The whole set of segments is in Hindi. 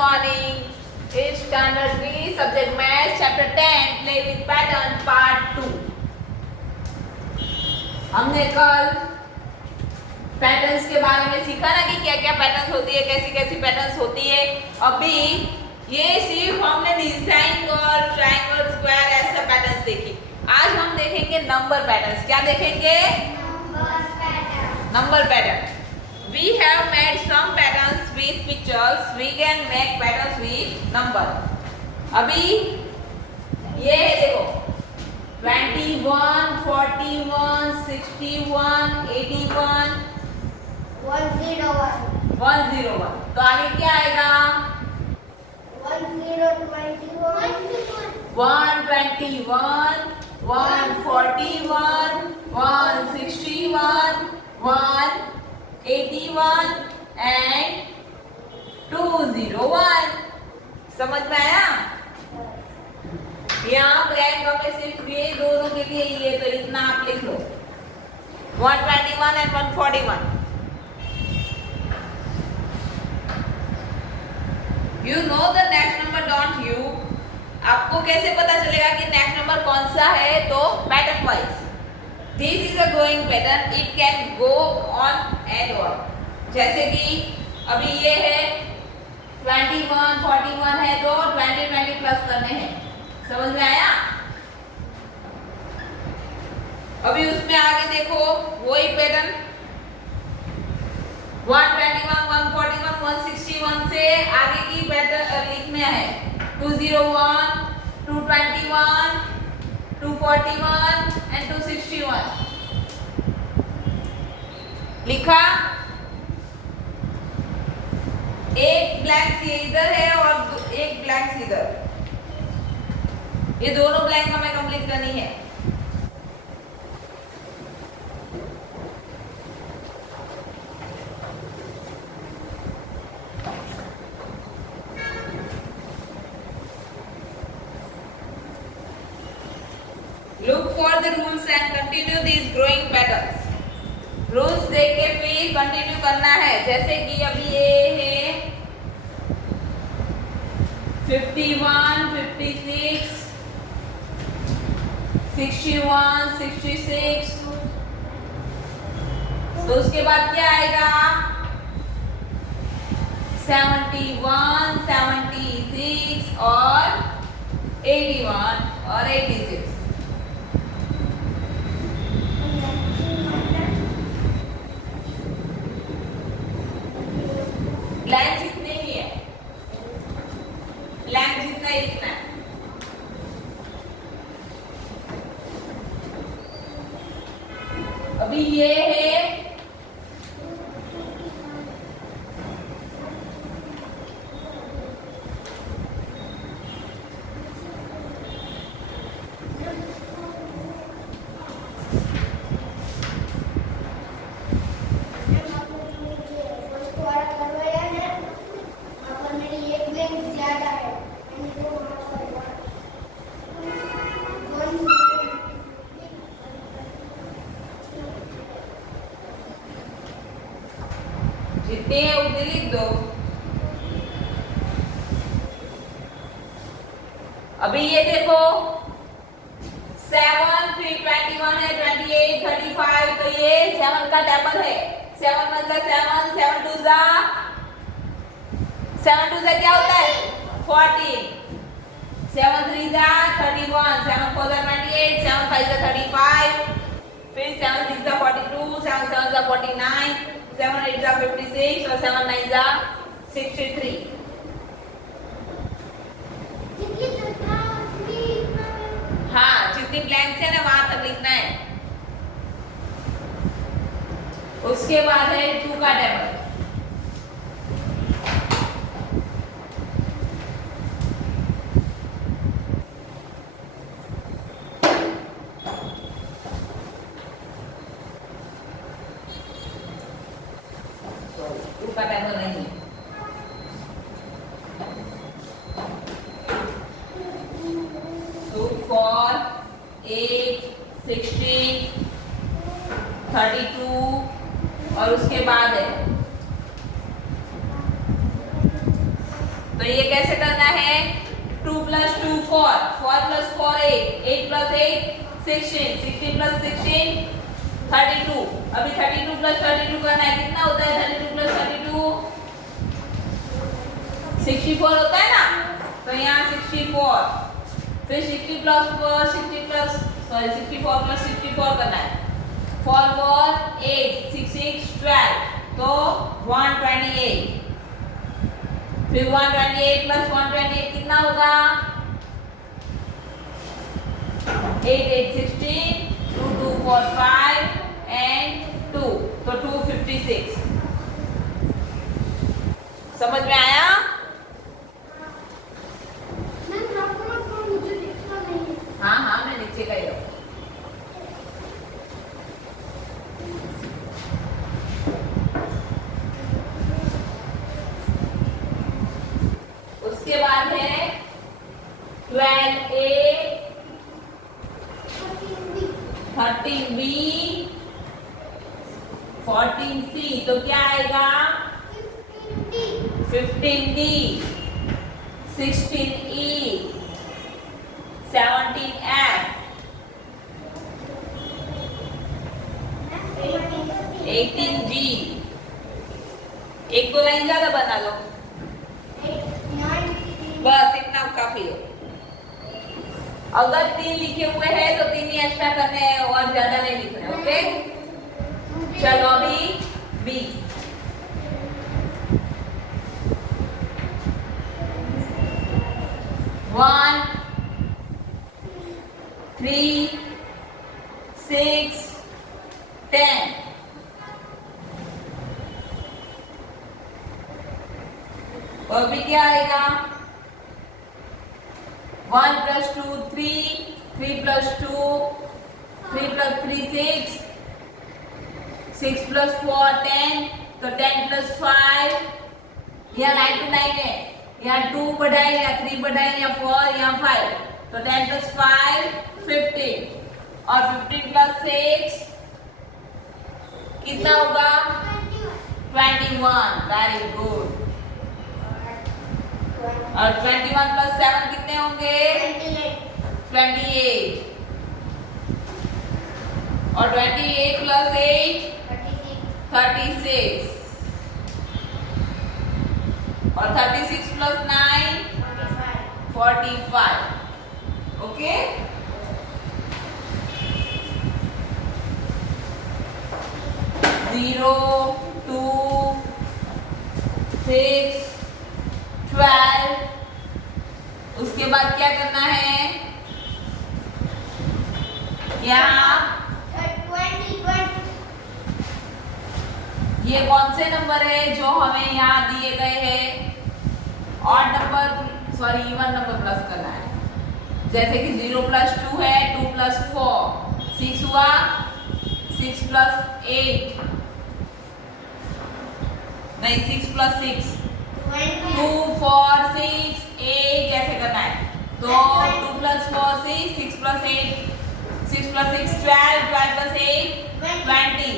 morning. It's standard B, subject math, chapter 10, play with pattern, part 2. हमने कल पैटर्न्स के बारे में सीखा ना कि क्या क्या पैटर्न्स होती है, कैसी कैसी पैटर्न्स होती है. अभी ये सिर्फ हमने रिक्टेंगल, ट्रायंगल, स्क्वायर ऐसे पैटर्न्स देखी. आज हम देखेंगे नंबर पैटर्न्स. क्या देखेंगे? Number pattern. We have made some patterns with pictures. We can make patterns with number. अभी ये है देखो 21, 41, 61, 81, 101. 101. तो आगे क्या आएगा? 1021. 121, 141, 161, 181 and 201. समझ में आया? यहाँ ब्लैंक में सिर्फ ये दोनों के लिए ही है, तो इतना आप लिख लो 121 and 141. You know the next number, don't you? आपको कैसे पता चलेगा कि नेक्स्ट नंबर कौन सा है? तो pattern wise. This is a going pattern. It can go on and on. जैसे कि अभी ये है 21, 41 है तो 20, 20 प्लस करने हैं. समझ में आया? अभी उसमें आगे देखो वही पैटर्न 121, 141, 161 से आगे की पैटर्न लिखने हैं. 201, 221, 241 and 261. लिखा. एक ब्लैंक इधर है और एक ब्लैंक इधर. ये दोनों ब्लैंक हमें कंप्लीट करनी है. Look for the rules and continue these growing patterns. Rules देख के फिर कंटिन्यू करना है. जैसे कि अभी ये है 51, 56, 61, 66. तो उसके बाद क्या आएगा? 71, 76 और 81 और 86. ब्लैंक जितने ही है, ब्लैंक जितना ही लिखना है. अभी ये है जितने हैं उतने लिख दो. अभी ये देखो 7, फिर 21 है, 28, 35. तो ये 7 का टेबल है. 7 मतलब 7, 7 2 जा 7 2 जा क्या होता है? 14. 7 3 जा 31, 7 4 जा 28, 7 5 जा 35, फिर 7 6 जा 42, 7 7 जा 49, 7 8 जा 56 और 7 9 जा 63. हाँ, जितनी ब्लैंक है ना वहां तक लिखना है. उसके बाद है 2 का टेबल. नहीं 2, 4, 8, 16, 32 और उसके बाद है तो ये कैसे करना है? 2 plus 2 4, 4 plus 4 8, 8 plus 8 16, 16 plus 16 32. अभी 32 plus 32 करना है, कितना होता है 32 plus 32? 64 होता है ना, तो यहाँ 64, फिर 60 plus 4 60 plus 64 plus 64 करना है। 4 4 8 6 6 12, तो 128, फिर 128 plus 128 कितना होगा? 8 8 16, 2 2 4 5 and 2, तो 256। समझ में आया? मैम आपको तो मुझे दिखता नहीं है। हाँ हाँ, मैं नीचे गई हूँ। उसके बाद है 12A 13B 14C, तो क्या आएगा? 15D 16E 17F 18G। एक दो लाइन ज्यादा बना लो, बस इतना काफी है। अगर 3 लिखे हुए हैं तो 3 ही एक्स्ट्रा करने हैं और ज्यादा नहीं लिखना, ओके? चलो अभी बी। वन 3 6 10, और भी क्या आएगा? 1 plus 2 3, 3 plus 2 3 plus 3 6, 6 plus 4 10, तो 10 plus 5, यहाँ 9 to 9 है, यहाँ 2 बढ़ाए या 3 बढ़ाए या 4 या 5, तो 10 plus 5 15, और 15 plus 6 कितना होगा? 21। Very good. और 21 plus 7 कितने होंगे? 28। और 28 plus 8 36, और 36 plus 9 45, ओके? Zero 2 6 12, उसके बाद क्या करना है? यहाँ ये कौन से नंबर है जो हमें यहाँ दिए गए हैं? Odd number, sorry even number plus करना है। जैसे कि 0 plus 2 है, 2 plus 4 6 हुआ, 6 plus 8 नहीं 6 plus 6 2 4 6 8, ऐसे करना है। तो 2 plus 4 6, 6 plus 8 6 plus 6 12, 12 plus 8 20,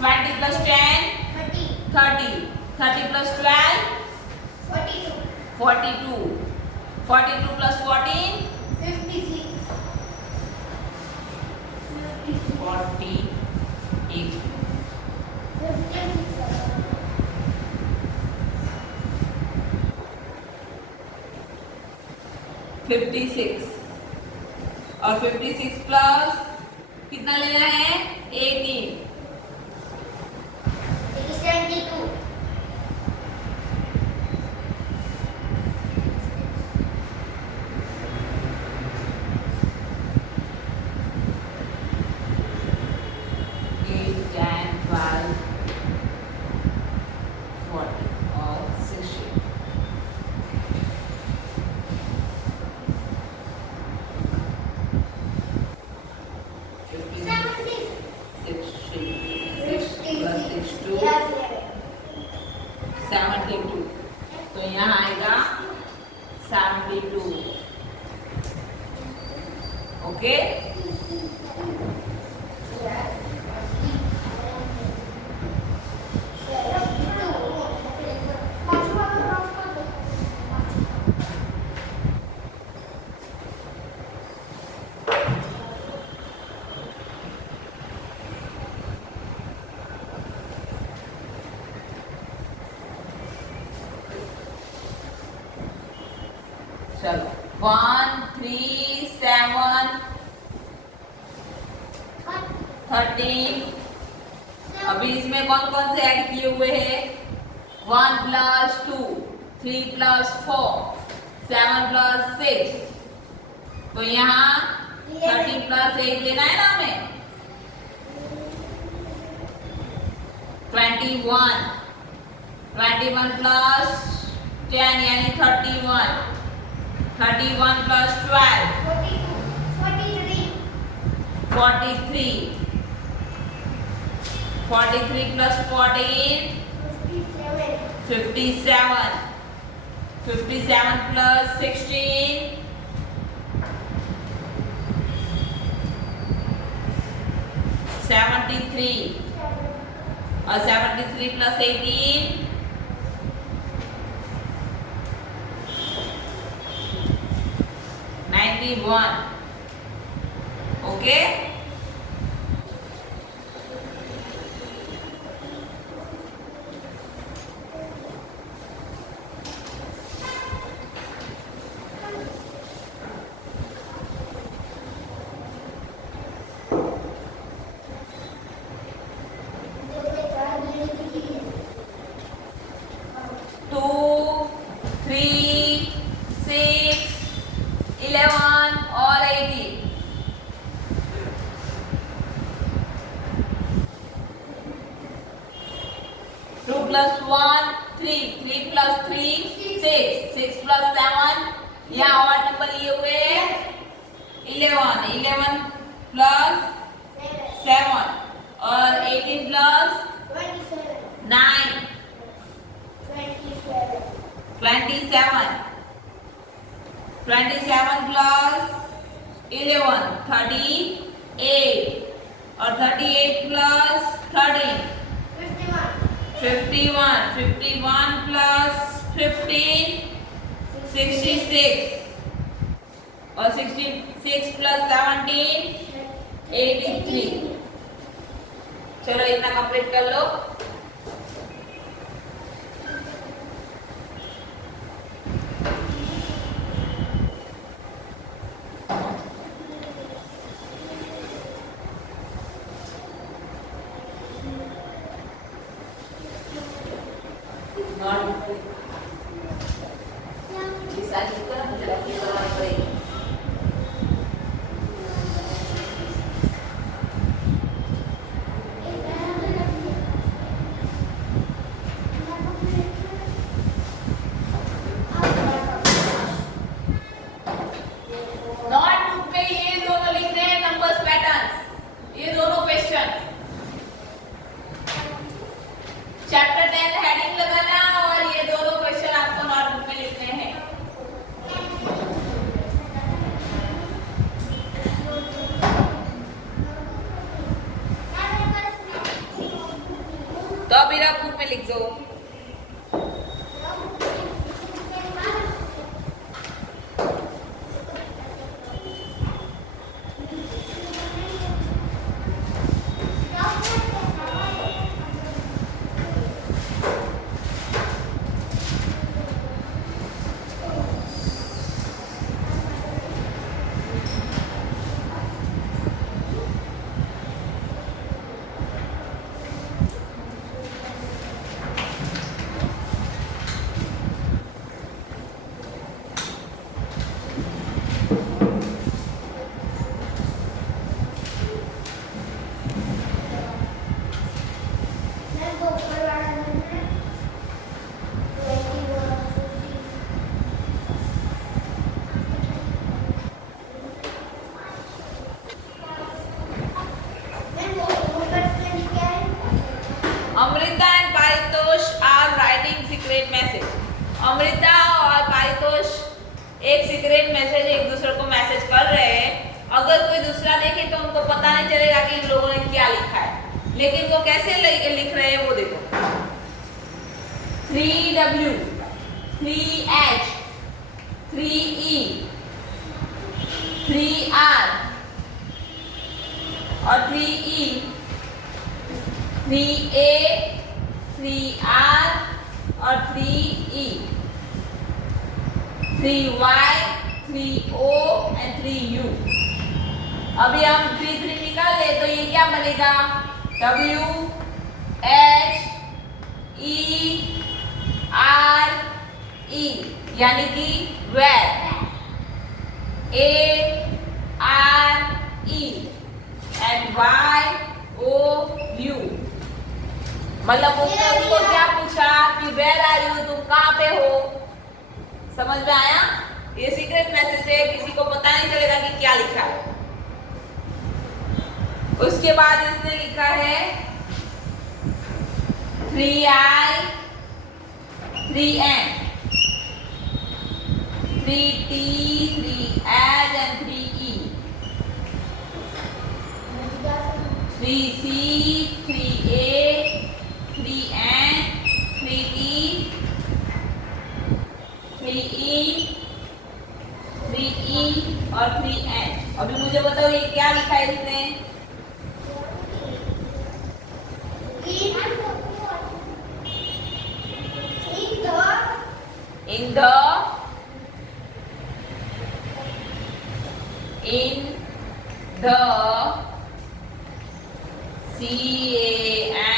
20 plus 10 30, 30 plus 12 42, 42 plus 14 48, 56, और 56 प्लस कितना लेना है? 18, 8 10 12 40 और 60। चलो 1 3 7 13। अभी इसमें कौन कौन से ऐड किए हुए हैं? 1 प्लस 2, 3 प्लस 4, 7 प्लस 6। तो यहाँ 30 प्लस 8 लेना है ना हमें। 21 प्लस 10 यानी 31। 31 प्लस 12 43। 43 प्लस 14 57। 57 प्लस 16 73। और 73 plus 18 91। Okay, plus 1 3, 3 plus 3 6, 6 plus 7। यहाँ और नंबर लिए हुए हैं 11, 11 प्लस 7 और 18 प्लस 9 27। 27 प्लस 11 38 और 38 प्लस 13 51। 51 प्लस 15 66 और 66 प्लस 17 83। चलो इतना कंप्लीट कर लो। नोटबुक पे ये दोनों लिखने हैं नंबर्स पैटर्न्स, ये दोनों क्वेश्चन। चैप्टर 10 हेडिंग लगाना और ये दोनों क्वेश्चन आपको नोटबुक में लिखने हैं। तो अभी आप बुक में लिख दो। Amrita and Paritosh are writing secret message. Amrita और पारितोष एक सीक्रेट मैसेज एक दूसरे को मैसेज कर रहे हैं। अगर कोई दूसरा देखे तो उनको पता नहीं चलेगा कि इन लोगों ने क्या लिखा है, लेकिन वो कैसे लिख रहे हैं वो देखो। 3W 3H 3E 3R और 3E 3A 3R और 3E। 3y 3o and 3u। अभी हम 3 3 निकाल ले तो ये क्या बनेगा? w h e r e यानी कि where, a r e and y o u। मतलब उसने उसको क्या पूछा कि वेयर आर यू, तुम कहाँ पे हो। समझ में आया? ये सीक्रेट मैसेज है, किसी को पता नहीं चलेगा कि क्या लिखा है। उसके बाद इसने लिखा है 3i 3n 3t 3h and 3e 3c 3a 3n 3t 3e 3e और 3n। अभी मुझे बताओ ये क्या लिखा है इसने? In the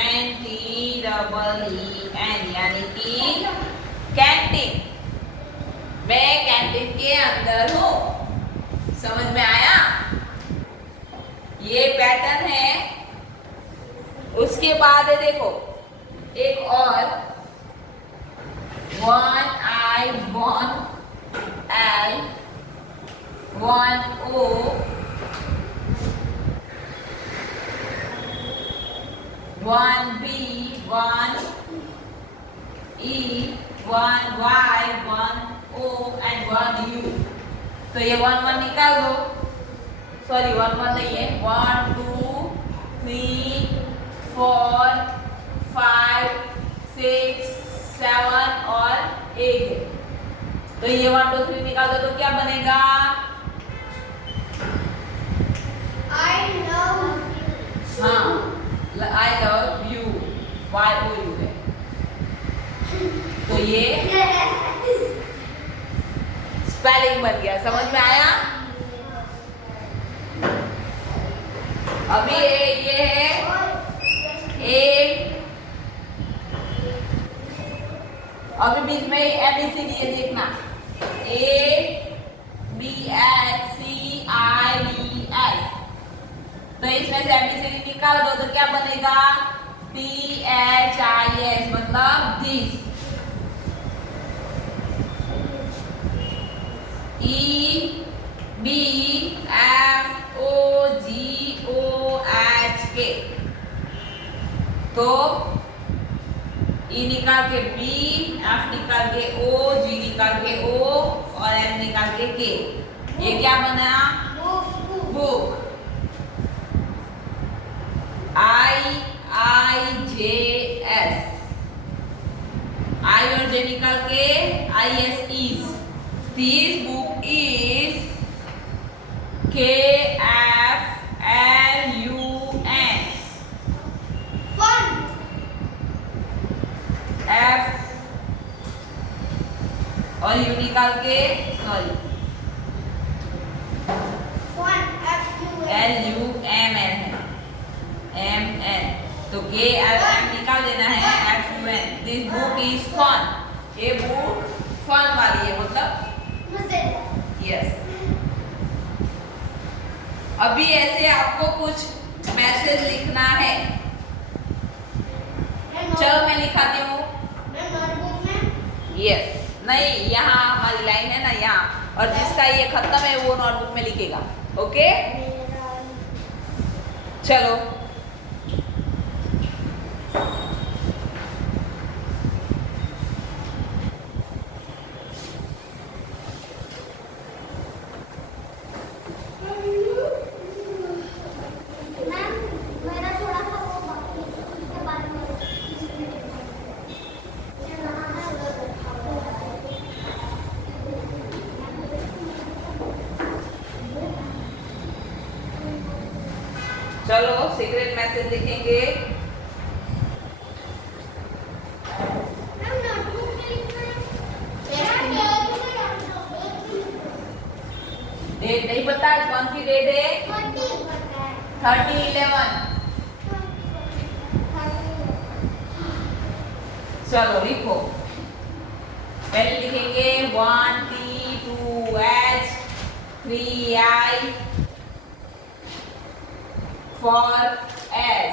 CANTEEN यानी कि कैंटीन। मैं कैंटीन के अंदर हूँ। समझ में आया? ये पैटर्न है। उसके बाद है देखो एक और 1I 1L 1O 1B 1E 1Y 1O and 1U। तो ये 1 1 निकाल दो। सॉरी 1 1 नहीं है, 1 2 3 4 5 6 7 और 8। तो ये 1 2 3 निकाल दो तो क्या बनेगा? I love हाँ, I love you YOU है। तो ये स्पेलिंग बन गया। समझ में आया? अभी ये है A। अभी बीच में ABCD है, देखना ABCDEF। तो इसमें से ABCD निकाल दो तो क्या बनेगा? THIS मतलब दिस। EBFOGOHK। तो E निकाल के B, F निकाल के O, G निकाल के O और M निकाल के K। ये क्या बना? बुक। IIJS। I और J निकाल के ISEs। This book is KFLUN। fun F और U निकाल के सॉरी LUMN है, MN। तो KLM निकाल देना है FUN। This book is fun. ये बुक फन वाली है, मतलब यस। अभी ऐसे आपको कुछ मैसेज लिखना है। चलो मैं लिखाती हूँ। यस नहीं, यहाँ हमारी लाइन है ना यहाँ, और जिसका ये खत्म है वो नोटबुक में लिखेगा। ओके चलो। मेरा थोड़ा सा वो बाकी है, उसके बाद में चलो सीक्रेट मैसेज लिखेंगे। 30, 11. चलो लिखो। पहले लिखेंगे 1 T 2 H 3 I 4 S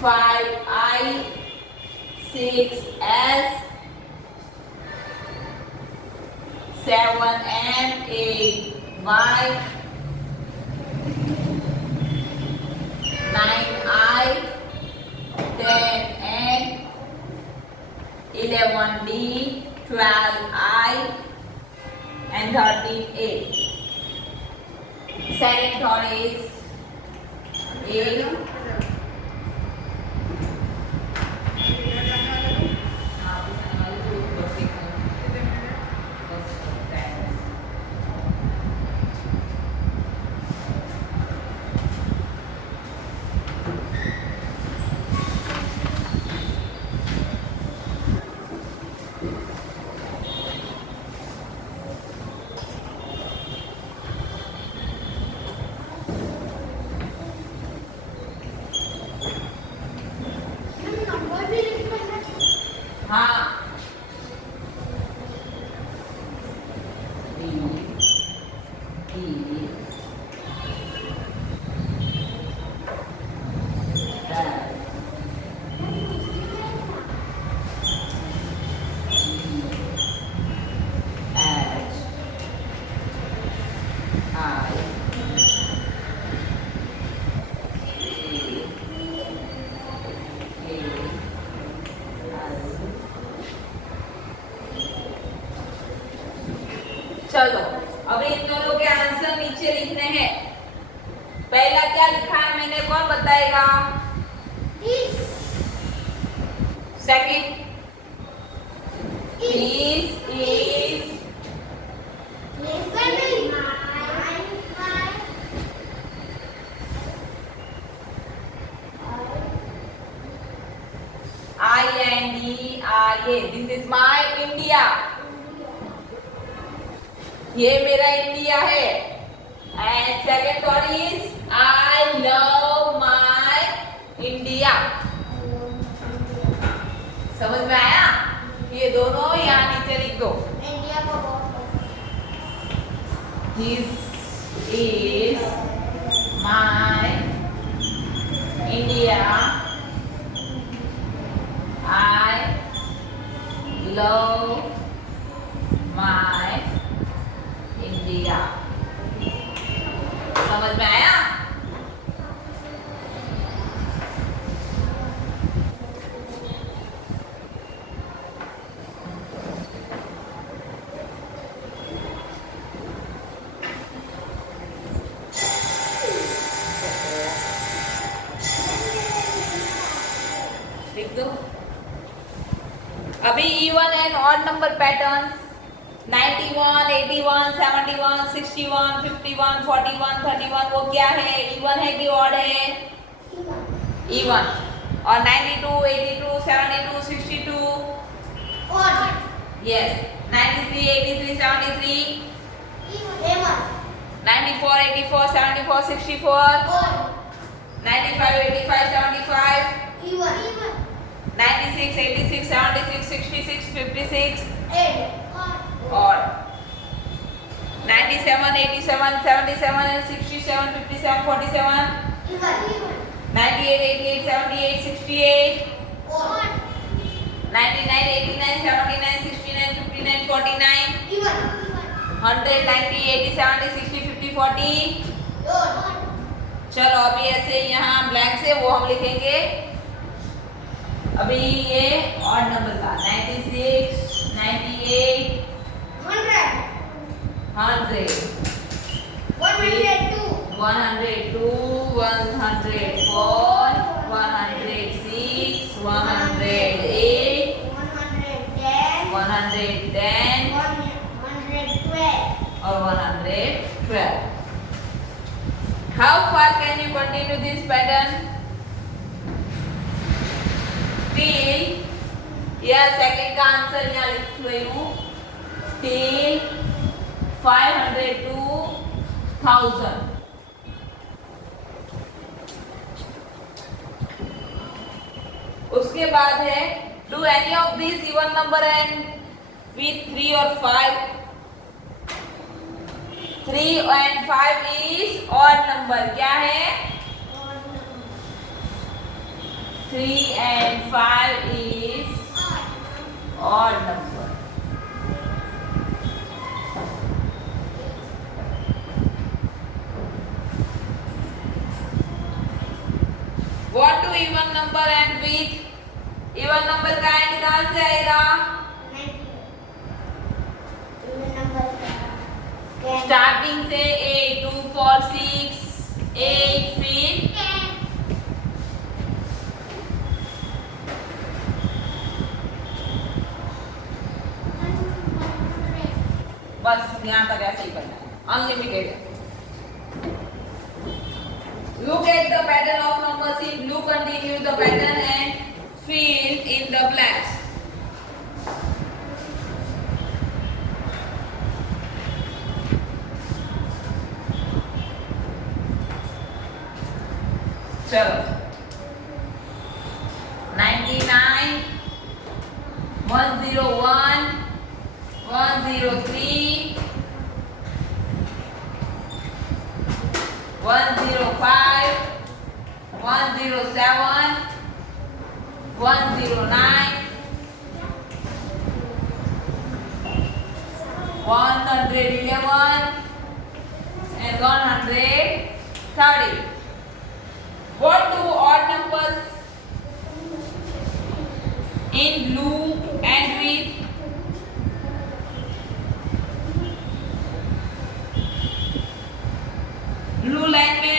5 I 6 S 7 N 8 Y 9 I 10 N 11 D 12 I and 13 A. Second thought is A. Number भी लिखना है। हाँ D E F H I चलो अब इन दोनों के आंसर नीचे लिखने हैं। पहला क्या लिखा है मैंने, कौन बताएगा? Second is INDIA. This is my India. ये मेरा इंडिया है। And second thought is I love my India. समझ में आया? ये दोनों यहाँ नीचे लिख दो। This is my India. I love my India. समझ में आया? लिख दो। अभी even and odd number patterns 91, 81, 71, 61, 51, 41, 31 वो क्या है? इवन है कि ऑड है? इवन। और 92, 82, 72, 62 यस 93, 83, 73 94, 84, 74, 64 95, 85, 75 96, 86, 76, 66, 56 और 97, 87, 77 and 67, 57, 47 98, 88, 78, 68 99, 89, 79, 69, 59, 49 100, 90, 80, 70, 60, 50, 40 चलो अभी ऐसे यहाँ ब्लैंक से वो हम लिखेंगे। अभी ये ऑड नंबर था 96, 98 100 102, 104, 106, 108 110 और 112। How far can you continue this pattern? till यह सेकंड का आंसर यहाँ लिख रही हूँ till 500 to 1000 उसके बाद है do any of this even number and with 3 और 5. 3 and 5 is odd number. क्या है? 3 and 5 is odd number. What do even number and with? even number का end कहाँ से आएगा? स्टार्टिंग से 8 2 4 6 8 फिर बस यहाँ तक ऐसे ही करना है. Unlimited. Look at the pattern of numbers in blue. Continue the pattern and fill in the blanks. चलो 99 101 103 105 107 109 111 and 130. What do odd numbers in blue and with? Blue line में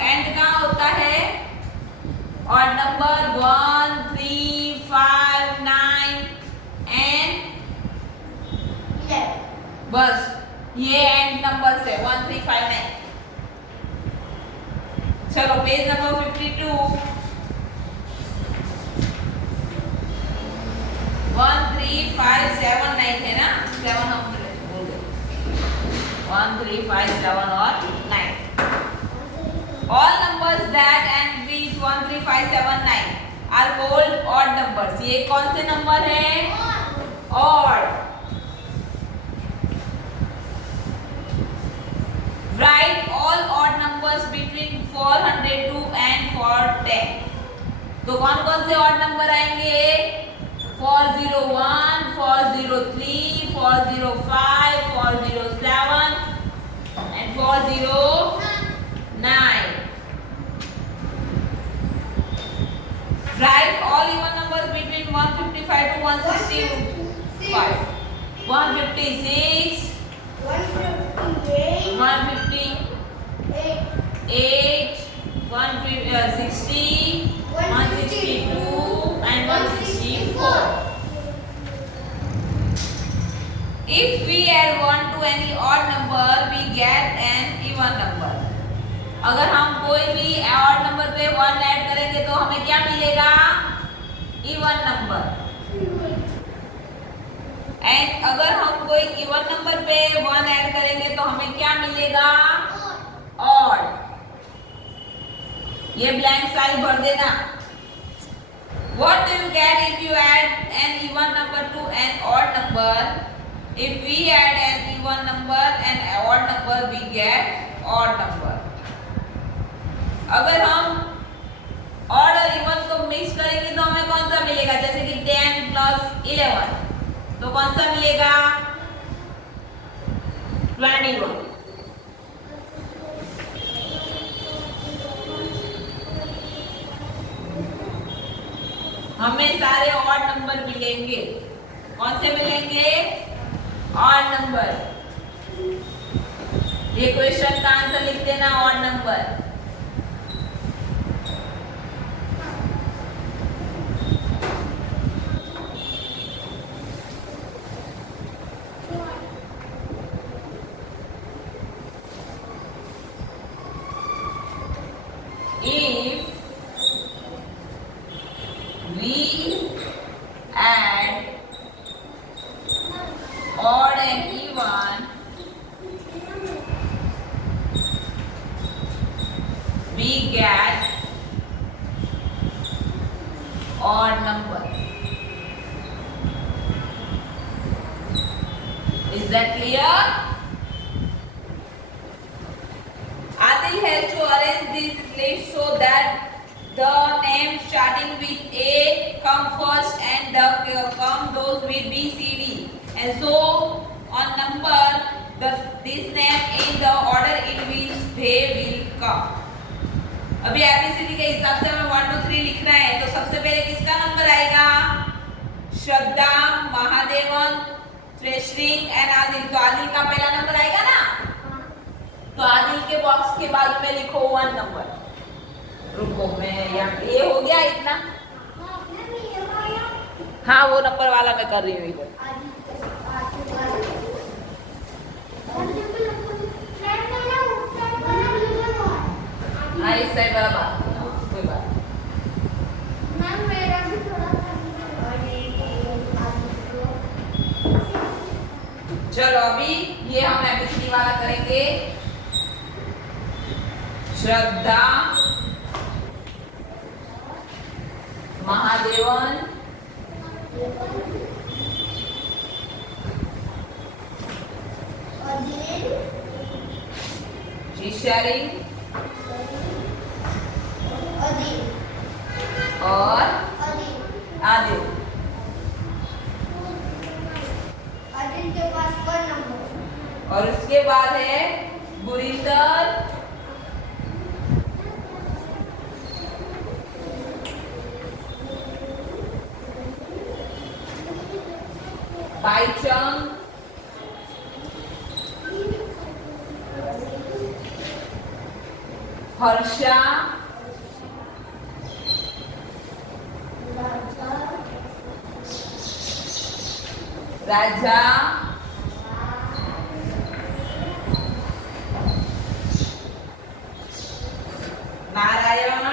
एंड कहाँ होता है? odd number 1 3 5 9 and बस ये एंड नंबर से 1 3 5 9. चलो पेज नंबर 52. 1 3 5 7 9 है ना? 7 हम भूल गए. 1 3 5 7 और 9. All numbers that end with 1 3 5 7 9 are called odd numbers. ये कौन से नंबर है? odd. Write all odd numbers between 402 and 410. तो कौन कौन से odd number आएंगे? 401, 403, 405, 407 and 409. Write all even numbers between 155 to 165. 156, 158, 160, 162 and 164. If we add 1 to any odd number, we get an even number. अगर हम कोई भी odd number पे 1 ऐड करेंगे तो हमें क्या मिलेगा? even number. एंड अगर हम कोई इवन नंबर पे 1 ऐड करेंगे तो हमें क्या मिलेगा? odd. ये ब्लैंक साइड भर देना. What do you get if you add an even number to an odd number? If we add an even number and odd number, we get odd number. अगर हम odd और even को मिक्स करेंगे तो हमें कौन सा मिलेगा? जैसे कि 10 plus 11 तो कौन सा मिलेगा? 21. हमें सारे ऑड नंबर मिलेंगे. कौन से मिलेंगे? Odd number. ये क्वेश्चन का आंसर लिख देना odd number. If we add odd and even, we get odd number. Is that clear? Adil has to arrange this list so that the names starting with A come first and come those with B, C, D, and so on number this name in the order in which they will come. अभी ABCD के हिसाब से हमें 1 2 3 लिखना है, तो सबसे पहले किसका नंबर आएगा? श्रद्धा, महादेवन, श्रेष्ठिंग एंड आदिल। तो आदिल का पहला नंबर आएगा ना, तो आदिल के बॉक्स के बाजू में लिखो 1 नंबर। रुको मैं यहाँ ये हो गया इतना। हाँ वो नंबर वाला मैं कर रही हूँ इधर। हाँ इस साइड वाला बात कोई बात। चलो अभी ये हम एबीसीडी वाला करेंगे। श्रद्धा, महादेवन, ईश्वरी और आदिल। आदिल के पास 1 नंबर। और उसके बाद है गुरिंदर, बाईचंग, हर्षा, राजा, नारायण,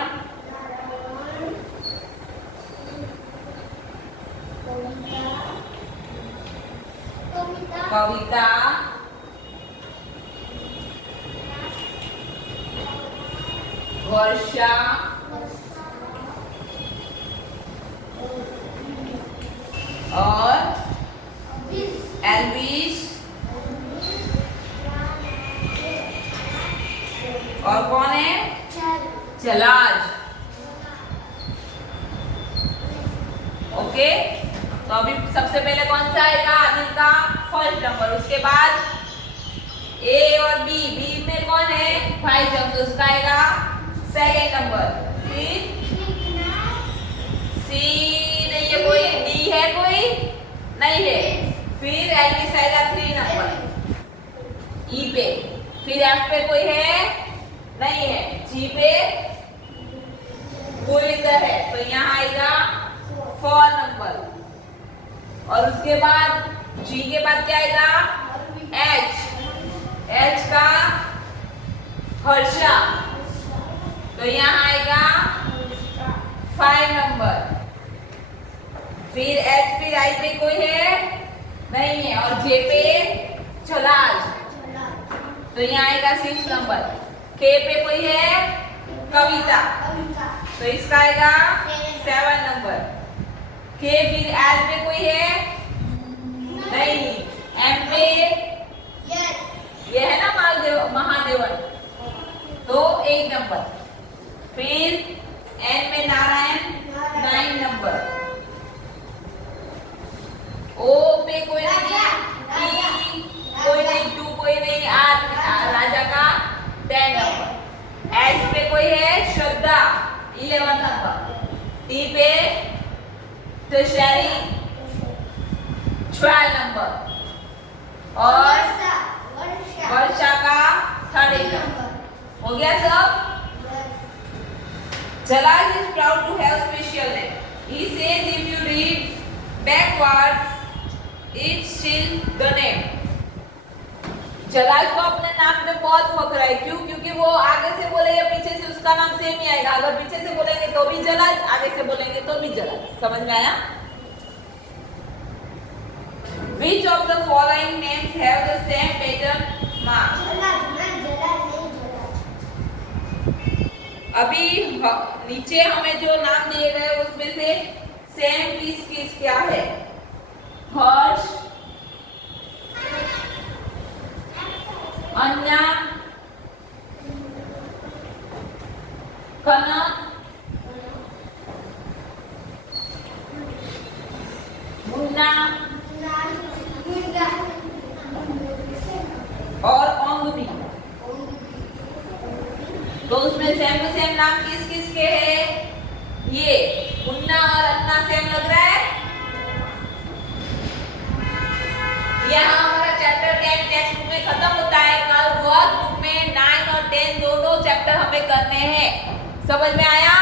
कविता, वर्षा, और एल्विस, और कौन है? चलाज। ओके, तो अभी सबसे पहले कौन सा आएगा? आदिल का फर्स्ट नंबर। उसके बाद ए और बी, बी में कौन है? 5 तो उसका आएगा सेकेंड नंबर। फिर सी नहीं है कोई, डी है कोई नहीं है। फिर एल्विस आएगा 3 नंबर ई पे। फिर एफ पे कोई है नहीं है। जी पे गुरिंदर है, तो यहाँ आएगा 4 नंबर। और उसके बाद जी के बाद क्या आएगा? एच, एच का हर्षा, तो यहाँ आएगा 5 नंबर। फिर एच फिर आई पे कोई है नहीं है। और जे पे चलाज, तो यहाँ आएगा 6 नंबर। के पे कोई है? कविता, तो इसका आएगा 7 नंबर। के फिर एल पे कोई है नहीं। एम पे ये है ना महादेवन, तो 8 नंबर। फिर एन में नारायण 9 नंबर। ओ पे कोई नहीं, कोई नहीं, 2 कोई नहीं, आर राजा का 10 नंबर। एस पे कोई है? श्रद्धा 11 नंबर। टी पे तुषारी 12 नंबर। और वर्षा का 13 नंबर। हो गया सब? Jalaj is proud to have special name. He says if you read backwards, it's still the name. Jalaj को अपने नाम में बहुत फख्र है। क्यों? क्योंकि वो आगे से बोलेंगे पीछे से उसका नाम सेम ही आएगा। अगर पीछे से बोलेंगे तो भी जलाज, आगे से बोलेंगे तो भी जलाज। समझ में आया? Which of the following names have the same pattern mark? अभी नीचे हमें जो नाम दिए गए उसमें से सेम किस किस क्या है? हर्ष, अन्या, कनक, मुन्ना और ओंगनी। तो उसमें सेम टू सेम नाम किस किस के हैं? ये मुन्ना और अन्ना सेम लग रहा है। यहाँ हमारा चैप्टर 10 टेक्स्ट बुक में खत्म होता है। कल वर्क बुक में 9 और 10 दोनों चैप्टर हमें करने हैं। समझ में आया?